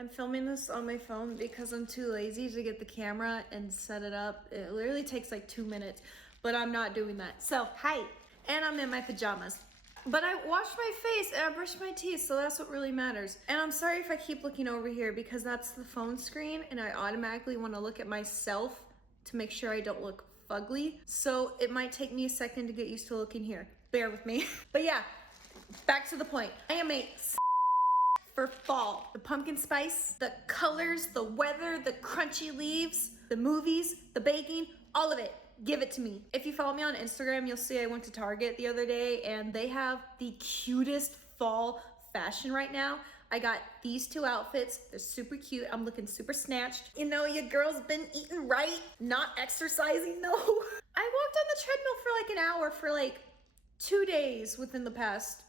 I'm filming this on my phone because I'm too lazy to get the camera and set it up. It literally takes like 2 minutes, but I'm not doing that. So, hi, and I'm in my pajamas. But I washed my face and I brushed my teeth, so that's what really matters. And I'm sorry if I keep looking over here because that's the phone screen and I automatically want to look at myself to make sure I don't look fugly. So it might take me a second to get used to looking here. Bear with me. But yeah, back to the point. I am a for fall. The pumpkin spice, the colors, the weather, the crunchy leaves, the movies, the baking, all of it. Give it to me. If you follow me on Instagram, you'll see I went to Target the other day and they have the cutest fall fashion right now. I got these two outfits. They're super cute. I'm looking super snatched. You know, your girl's been eating right, not exercising though. I walked on the treadmill for like an hour for like 2 days within the past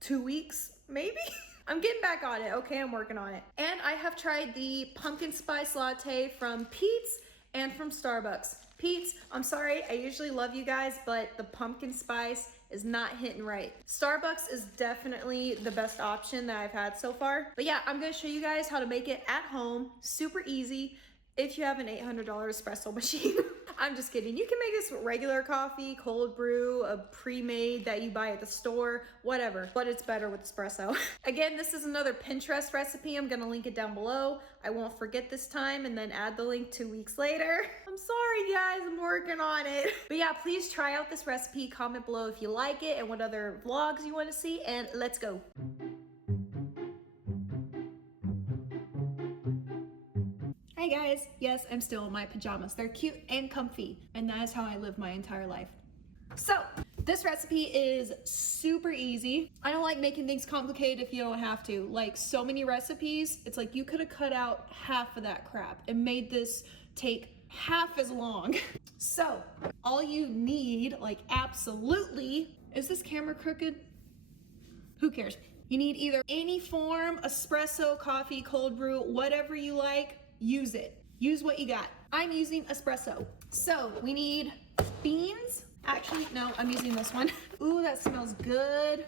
2 weeks, maybe? I'm getting back on it, okay? I'm working on it. And I have tried the pumpkin spice latte from Pete's and from Starbucks. Pete's, I'm sorry, I usually love you guys, but the pumpkin spice is not hitting right. Starbucks is definitely the best option that I've had so far. But yeah, I'm gonna show you guys how to make it at home, super easy, if you have an $800 espresso machine. I'm just kidding. You can make this with regular coffee, cold brew, a pre-made that you buy at the store, whatever, but it's better with espresso. Again, this is another Pinterest recipe. I'm gonna link it down below. I won't forget this time and then add the link 2 weeks later. I'm sorry guys, I'm working on it. But yeah, please try out this recipe. Comment below if you like it and what other vlogs you wanna see, and let's go. Hi guys, yes, I'm still in my pajamas. They're cute and comfy, and that is how I live my entire life. So, this recipe is super easy. I don't like making things complicated if you don't have to. Like so many recipes, it's like you could have cut out half of that crap and made this take half as long. So, all you need, like absolutely, is this camera crooked? Who cares? You need either any form, espresso, coffee, cold brew, whatever you like. Use it. Use what you got. I'm using espresso. So we need beans. Actually, no, I'm using this one. Ooh, that smells good.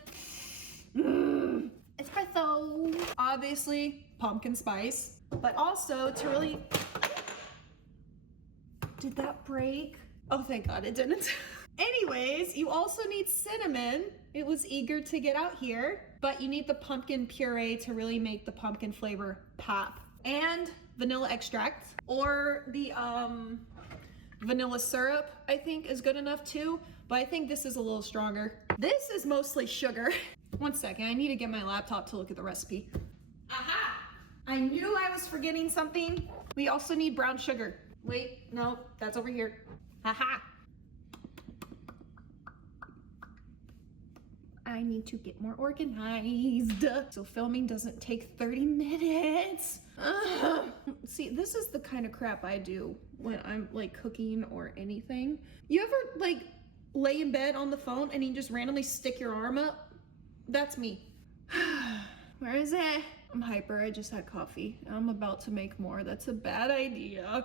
Espresso. Obviously, pumpkin spice, but also to really... Did that break? Oh, thank God it didn't. Anyways, you also need cinnamon. It was eager to get out here, but you need the pumpkin puree to really make the pumpkin flavor pop. And vanilla extract, or the vanilla syrup, I think is good enough too, but I think this is a little stronger. This is mostly sugar. One second, I need to get my laptop to look at the recipe. Aha! I knew I was forgetting something. We also need brown sugar. Wait, no, that's over here. Aha! I need to get more organized. So filming doesn't take 30 minutes. See, this is the kind of crap I do when I'm like cooking or anything. You ever like lay in bed on the phone and you just randomly stick your arm up? That's me. Where is it? I'm hyper, I just had coffee. I'm about to make more. That's a bad idea.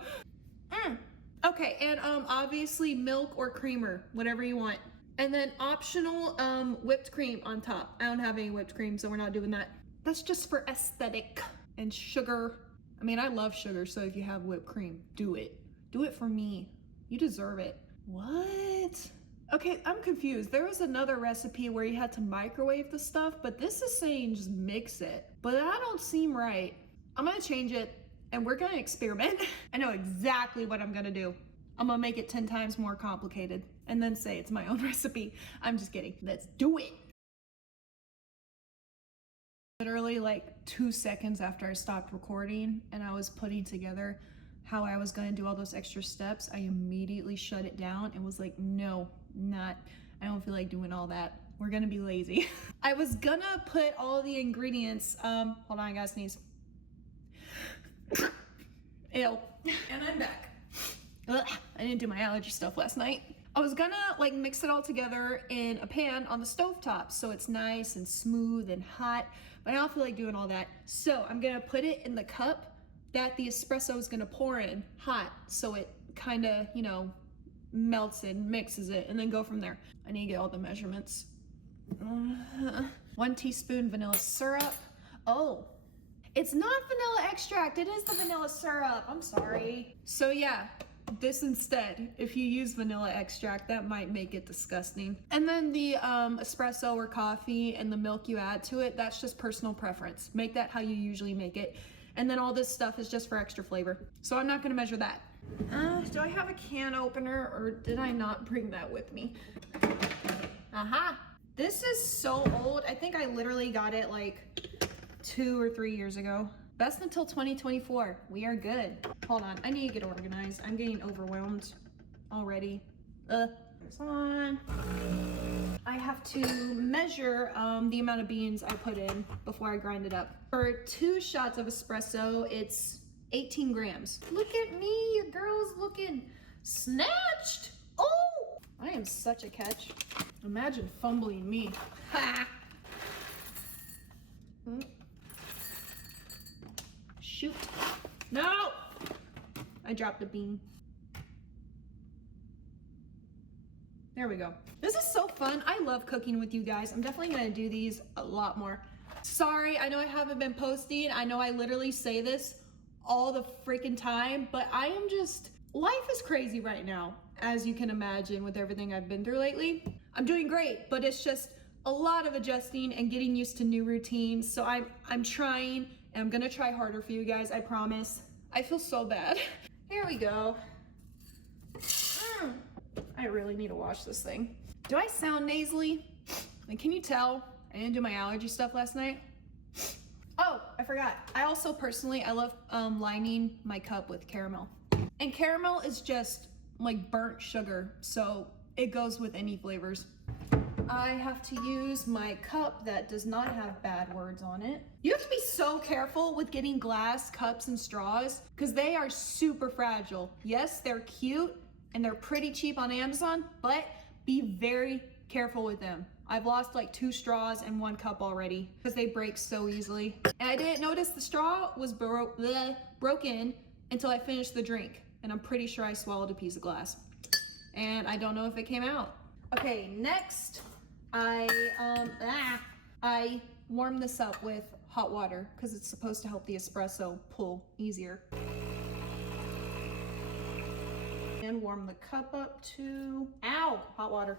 Okay, and obviously milk or creamer, whatever you want. And then optional whipped cream on top. I don't have any whipped cream, so we're not doing that. That's just for aesthetic. And sugar. I mean, I love sugar, so if you have whipped cream, do it. Do it for me. You deserve it. What? Okay, I'm confused. There was another recipe where you had to microwave the stuff, but this is saying just mix it. But that don't seem right. I'm gonna change it, and we're gonna experiment. I know exactly what I'm gonna do. I'm gonna make it 10 times more complicated and then say it's my own recipe. I'm just kidding. Let's do it. Literally like 2 seconds after I stopped recording and I was putting together how I was gonna do all those extra steps, I immediately shut it down and was like, no, I don't feel like doing all that. We're gonna be lazy. I was gonna put all the ingredients, hold on, I gotta sneeze. Ew. And I'm back. Ugh, I didn't do my allergy stuff last night. I was gonna like mix it all together in a pan on the stovetop so it's nice and smooth and hot, but I don't feel like doing all that. So I'm gonna put it in the cup that the espresso is gonna pour in hot so it kind of, you know, melts it, mixes it, and then go from there. I need to get all the measurements. 1 teaspoon vanilla syrup. Oh, It's not vanilla extract, it is the vanilla syrup. I'm sorry. So yeah, this instead. If you use vanilla extract, that might make it disgusting. And then the espresso or coffee and the milk you add to it, that's just personal preference. Make that how you usually make it. And then all this stuff is just for extra flavor. So I'm not gonna measure that. Do I have a can opener or did I not bring that with me? Aha! This is so old. I think I literally got it like 2 or 3 years ago. Best until 2024. We are good. Hold on, I need to get organized. I'm getting overwhelmed already. It's on. I have to measure the amount of beans I put in before I grind it up. For 2 shots of espresso, it's 18 grams. Look at me, your girl's looking snatched. Oh, I am such a catch. Imagine fumbling me. Ha! Shoot. No! I dropped a bean. There we go. This is so fun. I love cooking with you guys. I'm definitely gonna do these a lot more. Sorry, I know I haven't been posting. I know I literally say this all the freaking time, but I am just, life is crazy right now, as you can imagine with everything I've been through lately. I'm doing great, but it's just a lot of adjusting and getting used to new routines. So I'm trying, and I'm gonna try harder for you guys, I promise. I feel so bad. Here we go. I really need to wash this thing. Do I sound nasally? Like, can you tell? I didn't do my allergy stuff last night. Oh, I forgot. I also personally, I love lining my cup with caramel. And caramel is just like burnt sugar, so it goes with any flavors. I have to use my cup that does not have bad words on it. You have to be so careful with getting glass cups and straws because they are super fragile. Yes, they're cute and they're pretty cheap on Amazon, but be very careful with them. I've lost like 2 straws and 1 cup already because they break so easily. And I didn't notice the straw was broken until I finished the drink. And I'm pretty sure I swallowed a piece of glass. And I don't know if it came out. Okay, next, I warm this up with hot water because it's supposed to help the espresso pull easier. And warm the cup up to, ow, hot water.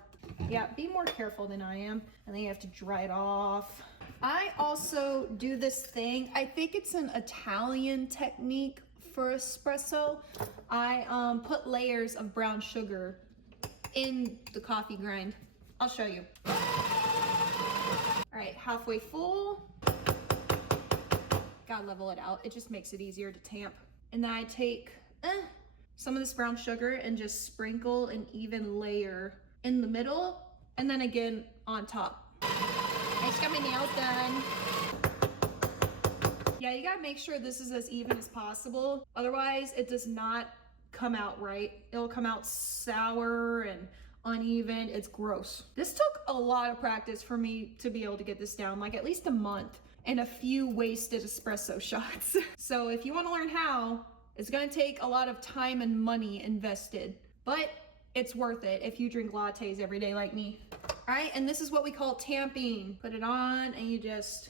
Yeah, be more careful than I am. And then you have to dry it off. I also do this thing. I think it's an Italian technique for espresso. I put layers of brown sugar in the coffee grind. I'll show you. All right, halfway full. Gotta level it out. It just makes it easier to tamp. And then I take some of this brown sugar and just sprinkle an even layer in the middle and then again on top. I just got my nails done. Yeah, you gotta make sure this is as even as possible. Otherwise, it does not come out right. It'll come out sour and uneven. It's gross. This took a lot of practice for me to be able to get this down, like at least a month and a few wasted espresso shots. So if you wanna learn how, it's gonna take a lot of time and money invested, but it's worth it if you drink lattes every day like me. All right, and this is what we call tamping. Put it on and you just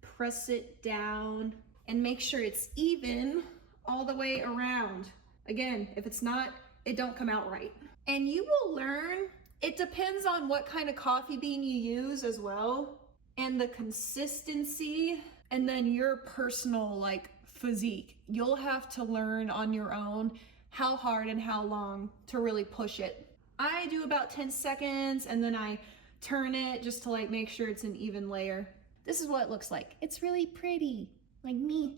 press it down and make sure it's even all the way around. Again, if it's not, it don't come out right. And you will learn, it depends on what kind of coffee bean you use as well, and the consistency, and then your personal like physique. You'll have to learn on your own how hard and how long to really push it. I do about 10 seconds and then I turn it just to like make sure it's an even layer. This is what it looks like. It's really pretty, like me.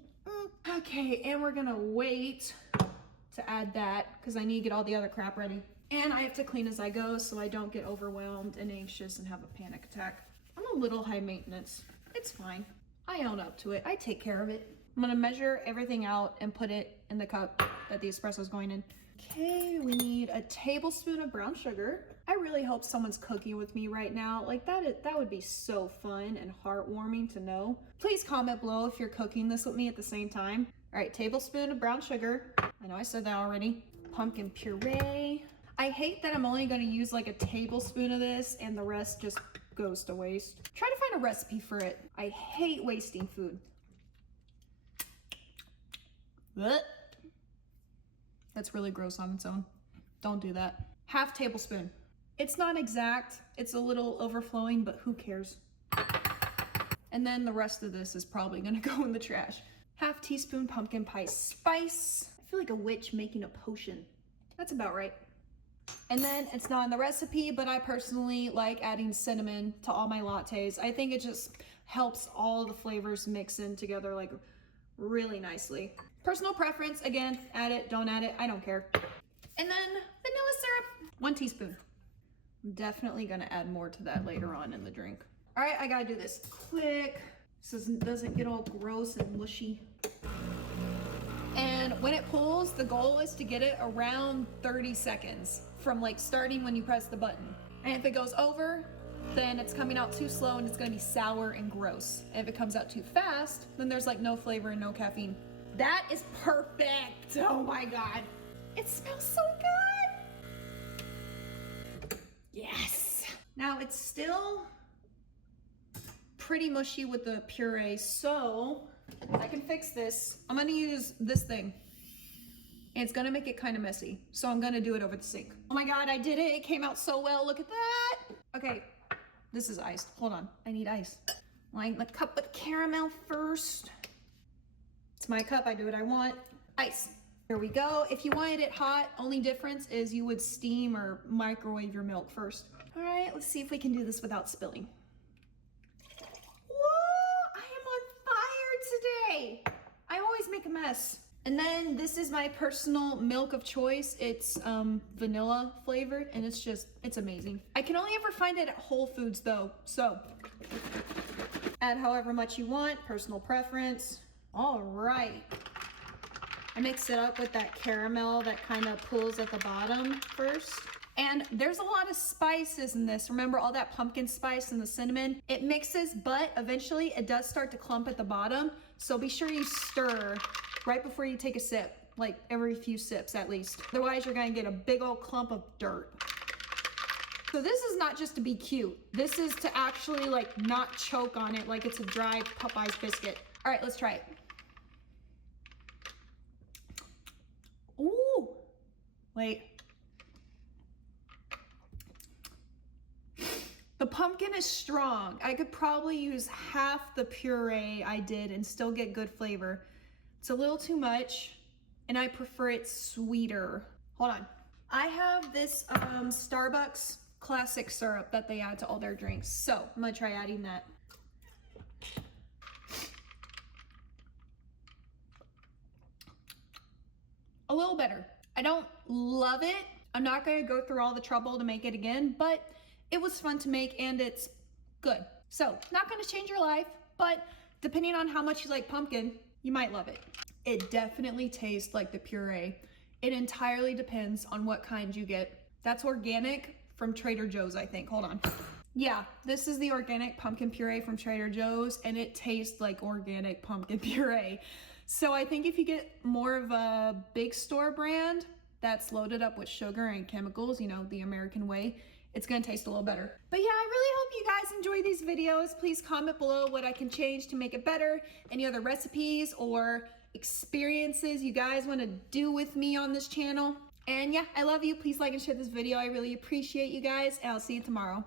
Okay, and we're gonna wait to add that because I need to get all the other crap ready. And I have to clean as I go so I don't get overwhelmed and anxious and have a panic attack. I'm a little high maintenance. It's fine. I own up to it. I take care of it. I'm gonna measure everything out and put it in the cup that the espresso is going in. Okay, we need a tablespoon of brown sugar. I really hope someone's cooking with me right now. Like that would be so fun and heartwarming to know. Please comment below if you're cooking this with me at the same time. All right, tablespoon of brown sugar. I know I said that already. Pumpkin puree. I hate that I'm only gonna use like a tablespoon of this and the rest just goes to waste. Try to find a recipe for it. I hate wasting food. Blech. That's really gross on its own. Don't do that. Half tablespoon. It's not exact. It's a little overflowing, but who cares? And then the rest of this is probably gonna go in the trash. Half teaspoon pumpkin pie spice. I feel like a witch making a potion. That's about right. And then it's not in the recipe, but I personally like adding cinnamon to all my lattes. I think it just helps all the flavors mix in together like really nicely. Personal preference, again, add it, don't add it, I don't care. And then vanilla syrup, 1 teaspoon. I'm definitely gonna add more to that later on in the drink. All right, I gotta do this quick so it doesn't get all gross and mushy. And when it pulls, the goal is to get it around 30 seconds from like starting when you press the button. And if it goes over, then it's coming out too slow and it's gonna be sour and gross. And if it comes out too fast, then there's like no flavor and no caffeine. That is perfect. Oh my God. It smells so good. Yes. Now it's still pretty mushy with the puree, so I can fix this. I'm gonna use this thing. And it's gonna make it kind of messy. So I'm gonna do it over the sink. Oh my God, I did it. It came out so well. Look at that. Okay, this is iced. Hold on, I need ice. Line the cup with caramel first. It's my cup, I do what I want. Ice. Here we go. If you wanted it hot, only difference is you would steam or microwave your milk first. All right, let's see if we can do this without spilling. Whoa, I am on fire today. I always make a mess. And then this is my personal milk of choice. It's vanilla flavored and it's amazing. I can only ever find it at Whole Foods though. So add however much you want, personal preference. All right. I mix it up with that caramel that kind of pulls at the bottom first. And there's a lot of spices in this. Remember all that pumpkin spice and the cinnamon? It mixes, but eventually it does start to clump at the bottom. So be sure you stir right before you take a sip, like every few sips at least. Otherwise you're gonna get a big old clump of dirt. So this is not just to be cute. This is to actually like not choke on it like it's a dry Popeye's biscuit. All right, let's try it. Ooh, wait. The pumpkin is strong. I could probably use half the puree I did and still get good flavor. It's a little too much and I prefer it sweeter. Hold on. I have this Starbucks classic syrup that they add to all their drinks. So I'm gonna try adding that. A little better. I don't love it. I'm not gonna go through all the trouble to make it again, but it was fun to make and it's good. So not gonna change your life, but depending on how much you like pumpkin, you might love it. It definitely tastes like the puree. It entirely depends on what kind you get. That's organic from Trader Joe's, I think. Hold on. Yeah, this is the organic pumpkin puree from Trader Joe's and it tastes like organic pumpkin puree. So I think if you get more of a big store brand that's loaded up with sugar and chemicals, you know, the American way, it's gonna taste a little better. But yeah, I really hope you guys enjoy these videos. Please comment below what I can change to make it better. Any other recipes or experiences you guys wanna do with me on this channel. And yeah, I love you. Please like and share this video. I really appreciate you guys and I'll see you tomorrow.